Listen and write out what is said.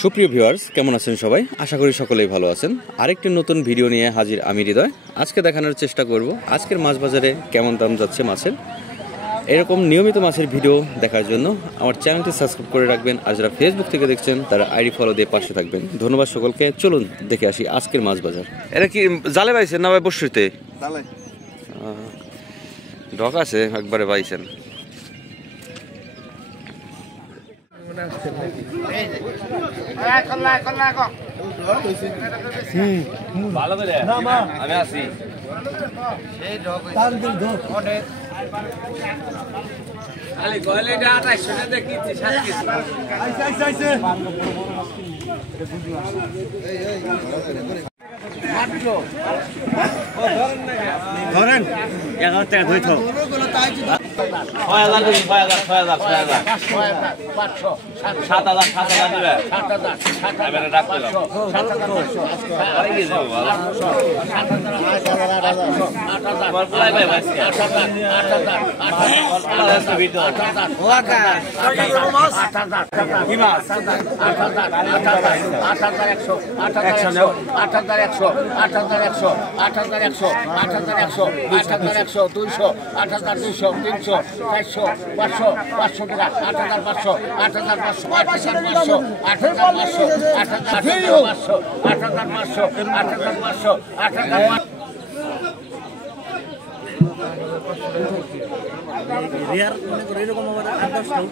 সুপ্রিয় ভিউয়ার্স, কেমন আছেন সবাই? আশা করি সকলেই ভালো আছেন। আরেকটি নতুন ভিডিও নিয়ে হাজির আমি হৃদয়। আজকে দেখানোর চেষ্টা করব আজকের মাছ বাজারে কেমন দাম যাচ্ছে মাছের। এরকম নিয়মিত মাছের ভিডিও দেখার জন্য আমার চ্যানেলটি সাবস্ক্রাইব করে রাখবেন। আর যারা ফেসবুক থেকে দেখছেন তারা আইডি ফলো দিয়ে পাশে থাকবেন। ধন্যবাদ সকলকে। চলুন দেখে আসি আজকের মাছ বাজার। এটা কি জালে পাইছেন না ভাই বসিতে? ডক আছে একবারে পাইছেন। ভালো করে আমি আছি আলি গয়লেটা 2800 টাকা দেখছি 7 কেজি ধরেন 11 টাকা ধইতো 6000 দিন 6000 500 7000 দিবে 7000 এবারে ডাক দিলাম 7000 আরে কি দেব বল 7000 আমার প্লাই ভাই 8000 ভিডিও ওয়াকা 8000 কি মাছ 8100 200 8200 300 400 500 500 টাকা 8500 রিয়ার মনে করে এরকম আবার 8-10 টাকা